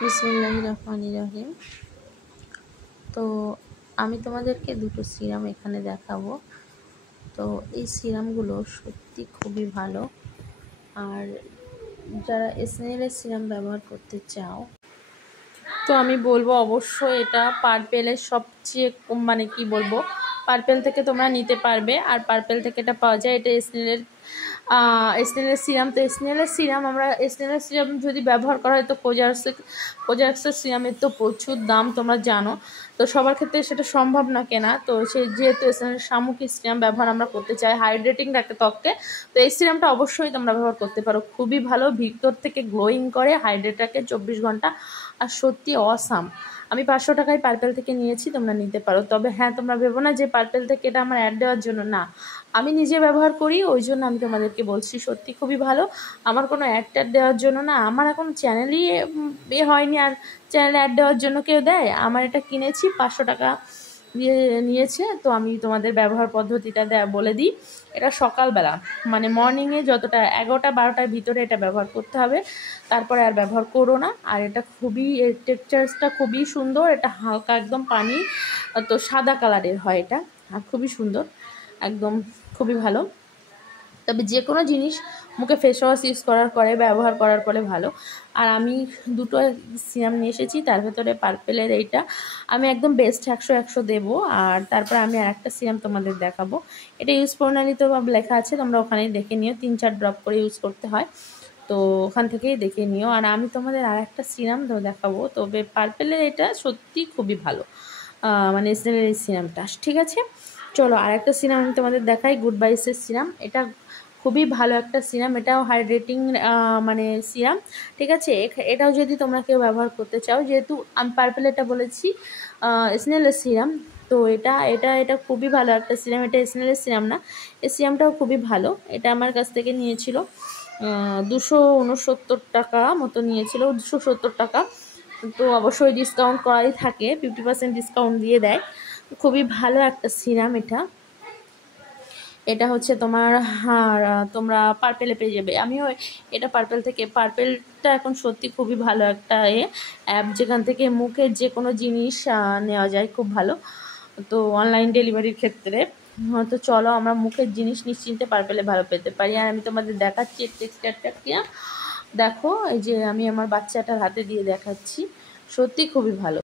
বিসমিল্লাহির রহমানির রহিম। তো আমি তোমাদেরকে দুটো সিরাম এখানে দেখাবো। তো এই সিরামগুলো সত্যি খুবই ভালো। আর যারা স্নেলের সিরাম ব্যবহার করতে চাও তো আমি বলবো অবশ্যই এটা পার্পেলের সবচেয়ে মানে কি বলবো, পার্পেল থেকে তোমরা নিতে পারবে। আর পার্পেল থেকে এটা পাওয়া যায়, এটা স্নেলের সিরাম। তো স্নেলের সিরাম যদি ব্যবহার করা হয় তো কোজার্সের সিরামের তো প্রচুর দাম, তোমরা জানো। তো সবার ক্ষেত্রে সেটা সম্ভব না কেনা। তো যেহেতু স্নেলের সামুকি সিরাম ব্যবহার আমরা করতে চাই, হাইড্রেটিং রাখতে ত্বককে, তো এই সিরামটা অবশ্যই তোমরা ব্যবহার করতে পারো। খুবই ভালো, ভিতর থেকে গ্লোয়িং করে, হাইড্রেট রাখে 24 ঘন্টা। আর সত্যি অসাম। আমি 500 টাকায় পার্পেল থেকে নিয়েছি, তোমরা নিতে পারো। তবে হ্যাঁ, তোমরা ভেবো না যে পার্পেল থেকে এটা আমার অ্যাড দেওয়ার জন্য, না, আমি নিজে ব্যবহার করি, ওই জন্য আমি তোমাদেরকে বলছি। সত্যি খুবই ভালো, আমার কোনো অ্যাড ট্যাড দেওয়ার জন্য না। আমার এখন চ্যানেলই হয়নি, আর চ্যানেলে অ্যাড দেওয়ার জন্য কেউ দেয়? আমার এটা কিনেছি, 500 টাকা দিয়ে নিয়েছে। তো আমি তোমাদের ব্যবহার পদ্ধতিটা বলে দিই। এটা সকালবেলা মানে মর্নিংয়ে যতটা 11টা-12টার ভিতরে এটা ব্যবহার করতে হবে, তারপরে আর ব্যবহার করো না। আর এটা খুবই, এর টেক্সচারটা খুবই সুন্দর, এটা হালকা একদম পানি, তো সাদা কালারের হয় এটা, আর খুবই সুন্দর, একদম খুবই ভালো। তবে যে কোনো জিনিস মুখে ফেস ওয়াশ ইউজ করার পরে, ব্যবহার করার পরে ভালো। আর আমি দুটো সিরাম নিয়ে এসেছি, তার ভেতরে পার্পেলের এইটা আমি একদম বেস্ট 100 দেবো। আর তারপর আমি আর একটা সিরাম তোমাদের দেখাবো, এটা ইউজ প্রণালী তো লেখা আছে, তোমরা ওখানেই দেখে নিও, 3-4 ড্রপ করে ইউজ করতে হয়, তো ওখান থেকেই দেখে নিও। আর আমি তোমাদের আর একটা সিরাম দেখাবো, তবে পার্পেলের এটা সত্যি খুবই ভালো, মানে স্নেলের এই সিরামটা, ঠিক আছে। চলো আর একটা সিরাম আমি তোমাদের দেখাই, গুড ভাইবসের সিরাম। এটা খুবই ভালো একটা সিরাম, এটাও হাইড্রেটিং মানে সিরাম, ঠিক আছে। এটাও যদি তোমরা কেউ ব্যবহার করতে চাও, যেহেতু আমি পার্পেল এটা বলেছি স্নেলের সিরাম, তো এটা খুবই ভালো একটা সিরাম। এটা স্নেলের সিরাম না, এই সিরামটাও খুবই ভালো। এটা আমার কাছ থেকে নিয়েছিল 269 টাকা মতো নিয়েছিল, 270 টাকা। তো অবশ্যই ডিসকাউন্ট করাই থাকে, 50% ডিসকাউন্ট দিয়ে দেয়। খুবই ভালো একটা সিরাম এটা। এটা হচ্ছে তোমার, আর তোমরা পার্পেলে পেয়ে যাবে। আমিও এটা পার্পেল থেকে, পার্পেলটা এখন সত্যি খুবই ভালো একটা অ্যাপ, যেখান থেকে মুখের যে কোনো জিনিস নেওয়া যায়, খুব ভালো। তো অনলাইন ডেলিভারির ক্ষেত্রে তো চলো আমরা মুখের জিনিস নিশ্চিন্তে পার্পেলে ভালো পেতে পারি। আর আমি তোমাদের দেখাচ্ছি টেক্সচারটা কিনা, দেখো, এই যে আমি আমার বাচ্চাটার হাতে দিয়ে দেখাচ্ছি, সত্যি খুবই ভালো।